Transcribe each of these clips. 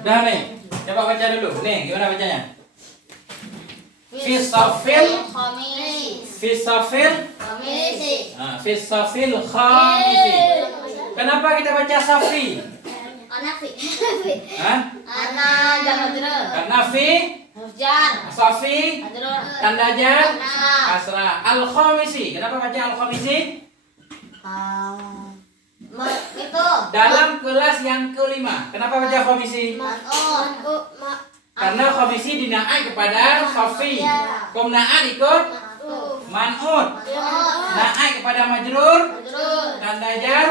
Udah nih, coba baca dulu. Nih, gimana bacanya? Fisafil khamisi. Kenapa kita baca safi? Hah? Karena safi tanda jar kasrah. Al khamisi. Kenapa baca al khamisi? Itu Dalam kelas yang kelima. Kenapa baca khamisi? Karena khamisi dinaat kepada safi. Naat ikut man'ut. Naat kepada majrur tanda jar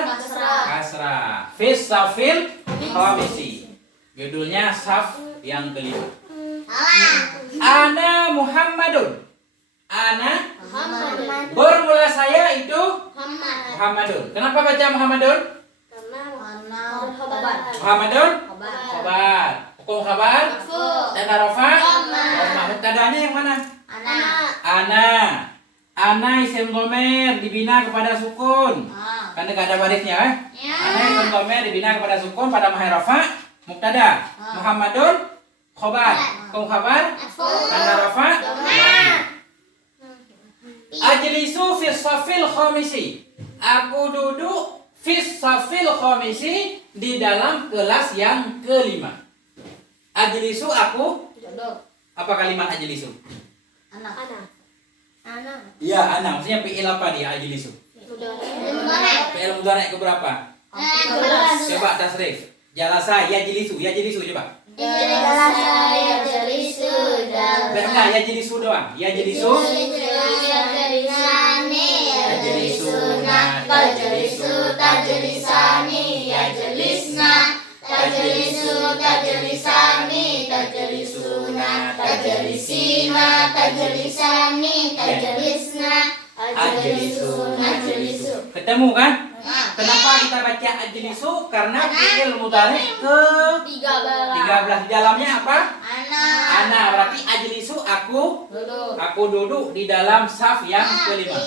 kasrah. Fis safil khamisi. Judulnya saf yang kelima. Ana Muhammadun. Ana bermula saya itu Muhammadun. Kenapa baca Muhammadun? Muhammadun khobar. Hukum khabar tanda rafa. Mubtada'nya yang mana? Ana isim dhamir dibina kepada sukun. Kan enggak ada barisnya kan? Ana isim dhamir dibina kepada sukun pada mahal rafa. Mubtada. Muhammadun khobar. Hukum khabar tanda rafa. Ajlisu fis safil khamisi. Aku duduk fis safil khamisi di dalam kelas yang kelima. Ajlisu aku. Apa kalimat ajlisu? Iya, ana. Maksudnya fi'il apa dia ajlisu? Fi'il mudhari' keberapa? Coba tasrif. Jalasa yajlisu. Yajlisu coba. Enggak, yajlisu doang. Yajlisu. Tajlisani, yajlisna, tajlisani, tajlisuna, tajlisina, tajlisani, tajlisna, ajlisu. Ketemu kan? Kenapa kita baca ajlisu? Karena fi'il mudhari ke 13 di dalamnya apa? Ana. Berarti ajlisu aku duduk di dalam saf yang kelima.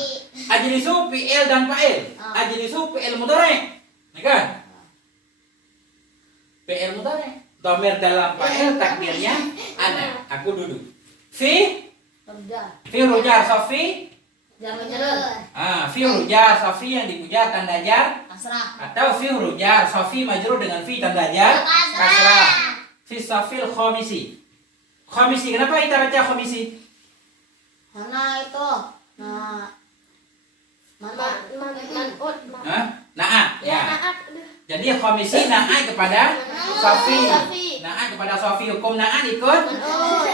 Ajlisu fi'il dan fa'il. Ajlisu fi'il mudhari. Ya kan? Fi'il mudhari. Dhamir dalam fa'il takdirnya ana. Aku duduk. Fi rujar safi. Fi rujar safi yang dipuja tanda jar atau fi rujar safi majrur dengan fi tanda jar kasrah. Fi safil khamisi. Khamisi. Kenapa kita baca khamisi? Karena itu Naat. Ya. Jadi khamisi naat kepada safi. Naat kepada safi. Hukum naat ikut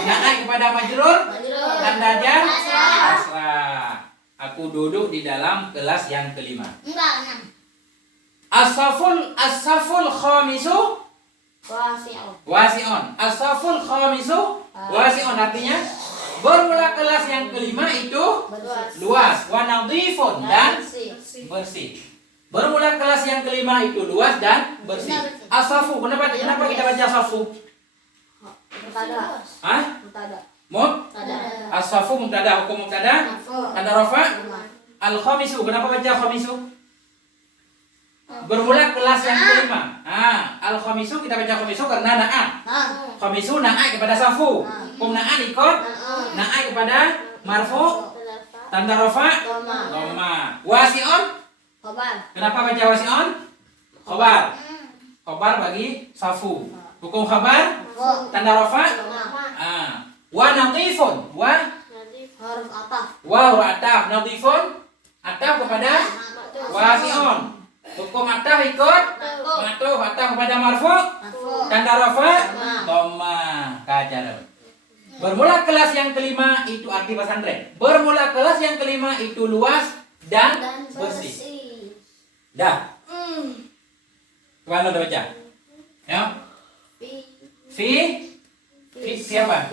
naat kepada majrur tanda jar kasrah. Aku duduk di dalam kelas yang kelima. As-saful khamisu wasi'un. As-saful khamisu wasi'un artinya bermula kelas yang kelima itu luas. Wa nadhifun dan bersih. Bermula kelas yang kelima itu luas dan bersih. As-safu. Kenapa kita baca safu? Hah? As-safu mubtada. Hukum mubtada tanda rafa. Al-khamisu. Kenapa baca khamisu? Bermula kelas yang kelima. Al-khamisu kita baca khamisu karena na'at. Khamisu na'at kepada safu. Hukum na'at ikut na'at kepada marfu tanda rafa dhamma. Wasi'un. Kenapa baca wasi'un? Khobar. Khobar bagi safu. Hukum khabar tanda rafa. Wa nadhifun. Wa huruf ataf. Nadhifun ataf kepada wasi'un. Hukum ataf ikut ma'tuf ataf kepada marfu tanda rafa dhamma. Kajar. Bermula kelas yang kelima itu arti pesantren. Bermula kelas yang kelima itu luas dan bersih. Dah. Kemana udah baca? Ya. Fi siapa?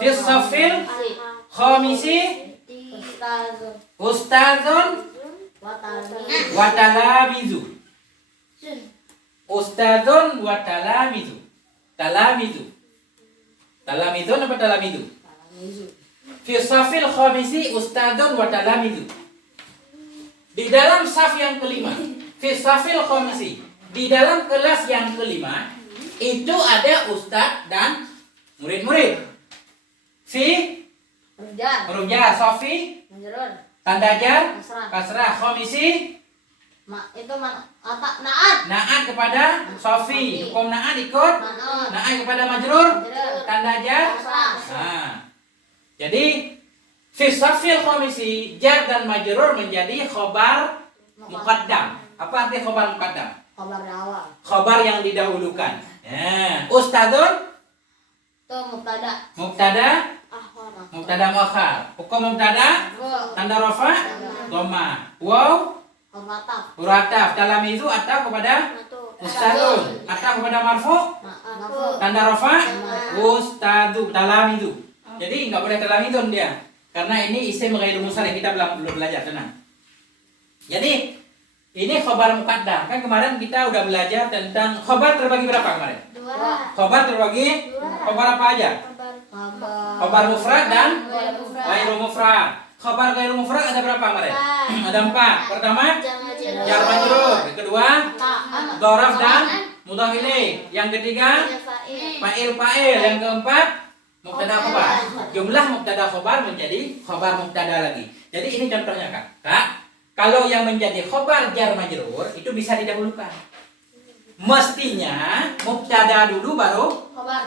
Fi safil khamisi ustazun wa talamizu. Ustazun wa talamizu. Talamizun apa talamizu? Fi safil khamisi ustazun wa talamizu. Di dalam saf yang kelima Fi safil khomisi. Di dalam kelas yang kelima itu ada ustadz dan murid-murid. Fi Rujar. huruf jar, sofi, Majrur. tanda jar, Kasrah. kasrah, khomisi, Itu naat. naat kepada sofi. Hukum naat ikut, Man'ut. naat kepada majrur, Majrur. tanda jar. Kasrah. Nah, jadi fi safil khomisi, jar dan majrur menjadi khobar muqaddam. Apa arti khobar muqaddam? Khabar awal. Khobar yang didahulukan. Ya, ustadzun, Itu mubtada. mubtada, Akhara. mubtada muakhar. Hukum mubtada, tanda rafa, dhamma. Waw, Khabataf. huruf ataf. Dalam itu ataf kepada ustadzun, ataf kepada marfu, tanda rafa, ustadzu. Dalam itu. Jadi nggak boleh dalam itu dia. Karena ini isim ghairu munsharif, kita belum belajar, tenang. Jadi ini khobar muqaddam. Kan kemarin kita udah belajar tentang khobar terbagi berapa kemarin? Khobar terbagi khobar apa aja? Khobar mufrad dan ghairu mufrad. Khobar ghairu mufrad ada berapa kemarin? Ada 4. Pertama, jar majrur. Yang kedua, dzaraf dan mudhaf ilaih. Yang ketiga, fa'il. Yang keempat, mubtada khobar. Jumlah mubtada khobar menjadi khobar mubtada lagi. Jadi ini contohnya Kak. Kak, kalau yang menjadi khobar jar majrur itu bisa didahulukan. Mestinya mubtada dulu baru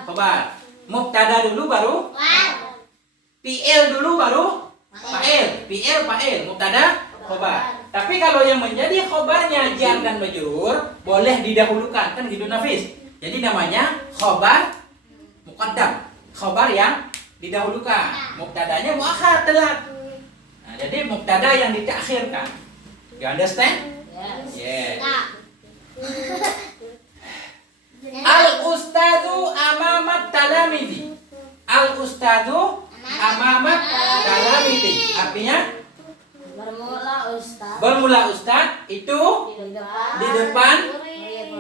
khobar. Mubtada dulu baru fi'il dulu baru fa'il. Fi'il fa'il, mubtada khobar. Tapi kalau yang menjadi khobarnya jar dan majrur boleh didahulukan, kan gitu Nafis. Jadi namanya khobar muqaddam. Khobar yang didahulukan. Mubtadanya muakhar, telat. Nah, jadi mubtada yang ditakhirkan. You understand? Yes. Yeah. Al-ustadzu amamat talamidi. Al-ustadzu amamat talamidi. Artinya bermula ustad itu di depan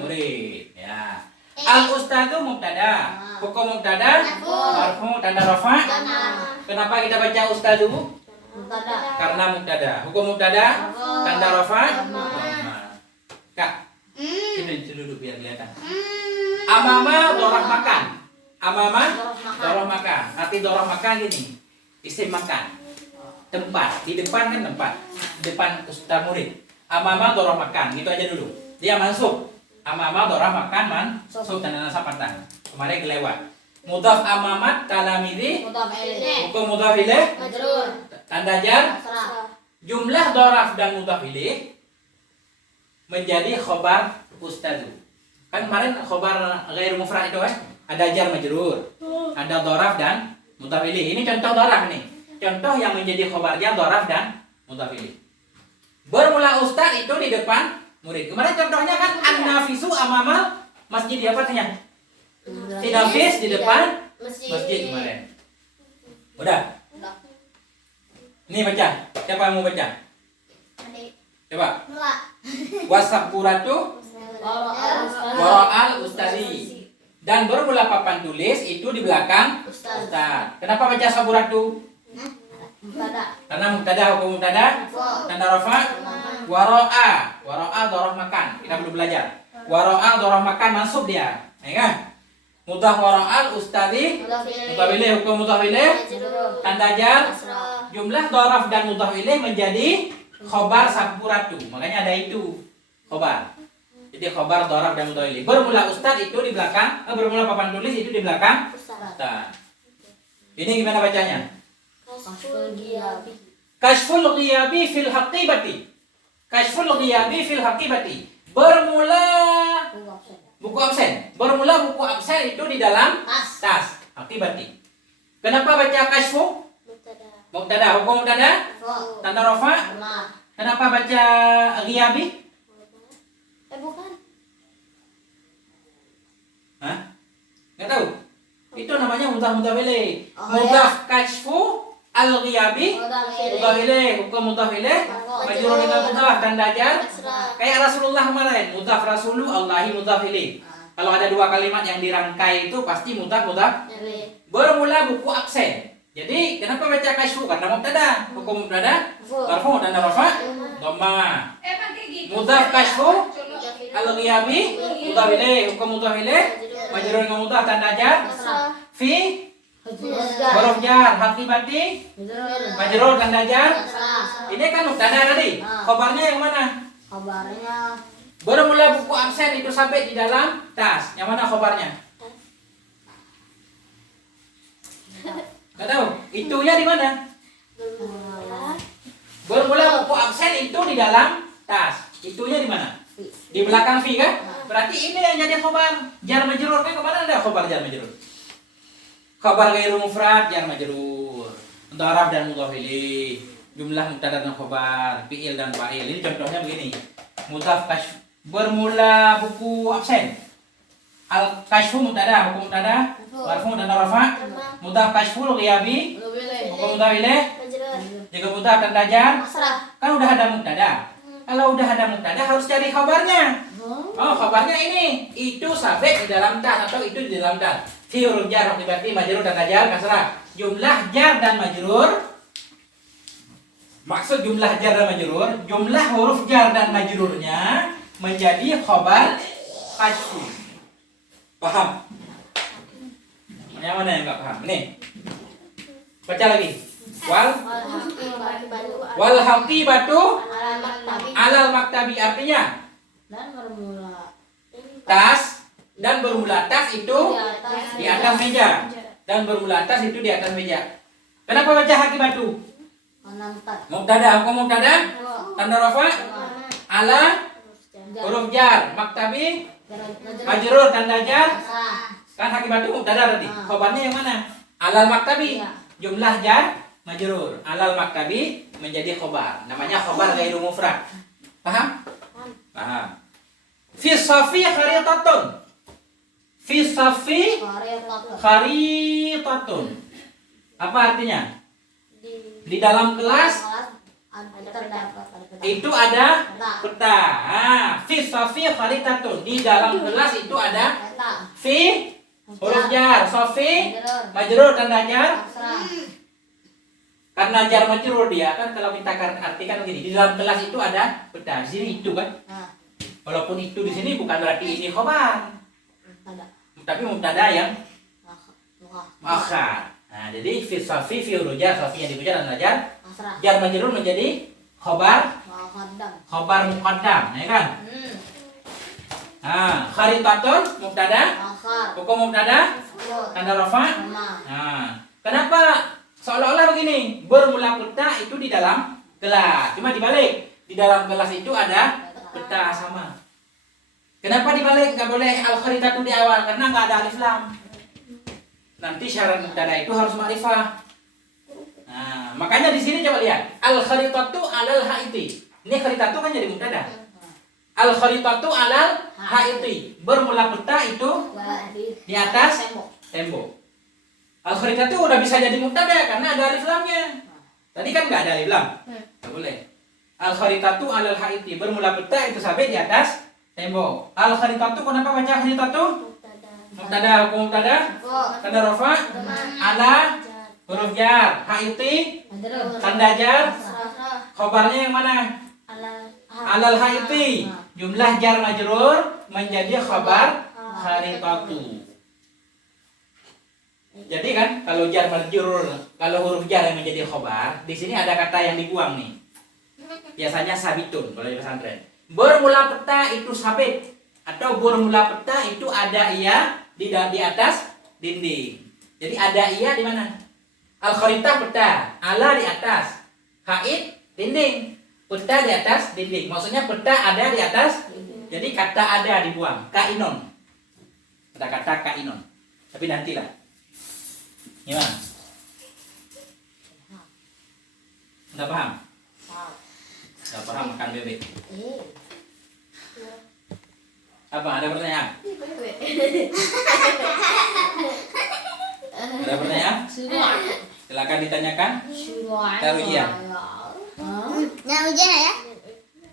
murid. Ya. Al-ustadzu mubtada. Hukum mubtada marfu tanda rafa. Kenapa kita baca ustadzu? Karena mubtada. Hukum mubtada tanda rafa. Kak, sini duduk biar kelihatan. Amama dorah makan. Amama dorah makan. Arti dorah makan gini. Isim makan. Tempat. Di depan kan tempat. Di depan ustaz murid. Amama dorah makan. Gitu aja dulu. Dia masuk. Amama dorah makan mansub tanda nasab patah. Kemarin kelewat. Mudhaf amamat talamidi. Hukum mudhaf ilaih. Tanda jar. Jumlah doraf dan mudhaf ilaih menjadi khobar ustadzu. Kan kemarin khobar ghairu mufrad itu kan ada jar majrur, ada doraf dan mudhaf ilaih. Ini contoh doraf nih. Contoh yang menjadi khobarnya doraf dan mudhaf ilaih. Bermula ustad itu di depan murid. Kemarin contohnya kan an-nafisu amamal masjid, apa artinya? Si nafis di depan masjid kemarin. Udah. Ini baca. Siapa yang mau baca? Coba. Wasapuratu Wara'al ustazi. Dan bermula papan tulis itu di belakang ustaz. Kenapa baca saburatu? Karena mubtada, hukum mubtada tanda rafa. Wara'a dorah makan. Kita belum belajar. Wara'a dorah makan mansub dia. Ya kan? Mudhaf wara'al ustazi. Mudhaf ilaih, hukum mudhaf ilaih tanda jar. Jumlah doraf dan mudhaf ilaih menjadi khobar saburatu. Makanya ada itu khobar. Jadi khobar doraf dan mudhaf ilaih. Bermula ustad itu di belakang, bermula papan tulis itu di belakang ustad. Ini gimana bacanya? Kashful ghiyabi fil haqibati. Kashful ghiyabi fil haqibati. Bermula buku absen. Bermula buku absen itu di dalam tas. Haqibati. Kenapa baca kashfu? Mubtada. Hukum mubtada tanda rafa. Kenapa baca ghiyabi? Bukan. Hah? Nggak tahu? Itu namanya mudhaf ilaih. Oh, Mudhaf kashfu al-ghiyabi mudhaf ilaih. Hukum mudhaf ilaih majrur dengan mudhaf tanda jar. Kayak Rasulullah kemarin, mudhaf rasulu Allahi mudhaf ilaih. Kalau ada dua kalimat yang dirangkai itu pasti mudhaf. Bermula buku absen. Jadi kenapa baca kashfu? Karena mubtada. Hukum mubtada marfu tanda rafa. dhamma. pakai gitu. Mudhaf kasfu al-ghiyabi mudhaf ilaih. Hukum mudhaf ilaih majrur dengan mudhaf tanda jar fi huruf jar hakibati majrur tanda jar. Ini kan mubtada tadi. Khabarnya yang mana? Kabarnya Bermula buku absen itu sampai di dalam tas. Yang mana khabarnya? Gak tahu. Itunya di mana? Bermula buku absen itu di dalam tas. Itunya di mana? Di belakang fi kan? Berarti ini yang jadi khabar. Jar majrur kan kemana ada khabar jar majrur? Khabar ghairu mufrad jar majrur. Untuk Arab dan mudhaf ilaih. Jumlah mubtada dan khabar, fi'il dan fa'il. Ini contohnya begini. Mudhaf kasf bermula buku absen. Al kasfu mubtada, hukum mubtada, marfu dan rafa. Mudhaf kasful ghiyabi, hukum mudhaf ilaih. Jika mudhaf tanda jar, kan udah ada mubtada. Kalau udah ada mubtada harus cari khabarnya. Oh, khabarnya ini. Itu sabit di dalam tas atau itu di dalam tas. Fi huruf jar berarti majrur tanda jar kasrah. Jumlah jar dan majrur. Maksud jumlah jar dan majrur, jumlah huruf jar dan majrurnya menjadi khabar kasfu. Paham? Yang mana yang enggak paham? Nih. Baca lagi. Wal haqibatu alal maktabi artinya dan bermula tas dan bermula tas itu di atas meja dan bermula tas itu di atas meja. Kenapa baca haqibatu? Mubtada, hukum mubtada, tanda rafa, ala huruf jar, maktabi, majrur tanda jar. Kan haqibatu mubtada tadi. Khabarnya yang mana? Alal maktabi. Jumlah jar majrur. Alal maktabi menjadi khabar. Namanya khabar ghairu mufrad. Paham? Paham. Fi safi kharitatun. Fi safi kharitatun. Apa artinya? Di dalam kelas itu ada peta. Fi safi kharitatun. Di dalam kelas itu ada fi huruf jar, safi majrur tanda jar. Karena jar majrur dia kan kalau kita artikan begini, di dalam kelas itu ada peta. Di sini itu kan. Walaupun itu di sini bukan berarti ini khabar. Tapi mubtada yang akhar. Nah, jadi fi safi fi huruf jar, safi yang dibaca dan jar. Jar majrur menjadi khabar muqaddam, ya kan? Nah, kharitatun mubtada, hukum mubtada, tanda rafa. Nah, kenapa seolah-olah begini? Bermula peta itu di dalam kelas. Cuma dibalik. Di dalam kelas itu ada peta sama. Kenapa dibalik? Enggak boleh al-kharitatu di awal karena enggak ada alif lam. Nanti syarat mubtada itu harus ma'rifah. Nah, makanya di sini coba lihat. Al-kharitatu alal haiti. Ini kharitatu kan jadi mubtada. Al-kharitatu alal haiti. Bermula peta itu di atas tembok. Al-kharitatu udah bisa jadi mubtada karena ada alif lamnya. Tadi kan enggak ada alif lam. Enggak boleh. Al-kharitatu alal haiti. Bermula peta itu sampai di atas tembok. Al-kharitatu kenapa baca kharitatu? Mubtada, hukum mubtada, tanda rafa, ala huruf jar, haiti, tanda jar. Khabarnya yang mana? Alal haiti. Jumlah jar majrur menjadi khabar kharitatu. Jadi kan kalau jar majrur, kalau huruf jar yang menjadi khabar, di sini ada kata yang dibuang nih. Biasanya sabitun kalau di pesantren. Bermula peta itu sabit atau bermula peta itu ada ia di atas dinding. Jadi ada ia di mana? Al-kharitah peta, ala di atas, haid dinding, peta di atas dinding. Maksudnya peta ada di atas. Jadi kata ada dibuang, kainon. Ada kata kainon. Tapi nantilah. Gimana? Enggak paham? Enggak paham makan bebek. Apa? Ada pertanyaan? Ada pertanyaan? Silakan ditanyakan. Kita ujian. Nah, ujian ya?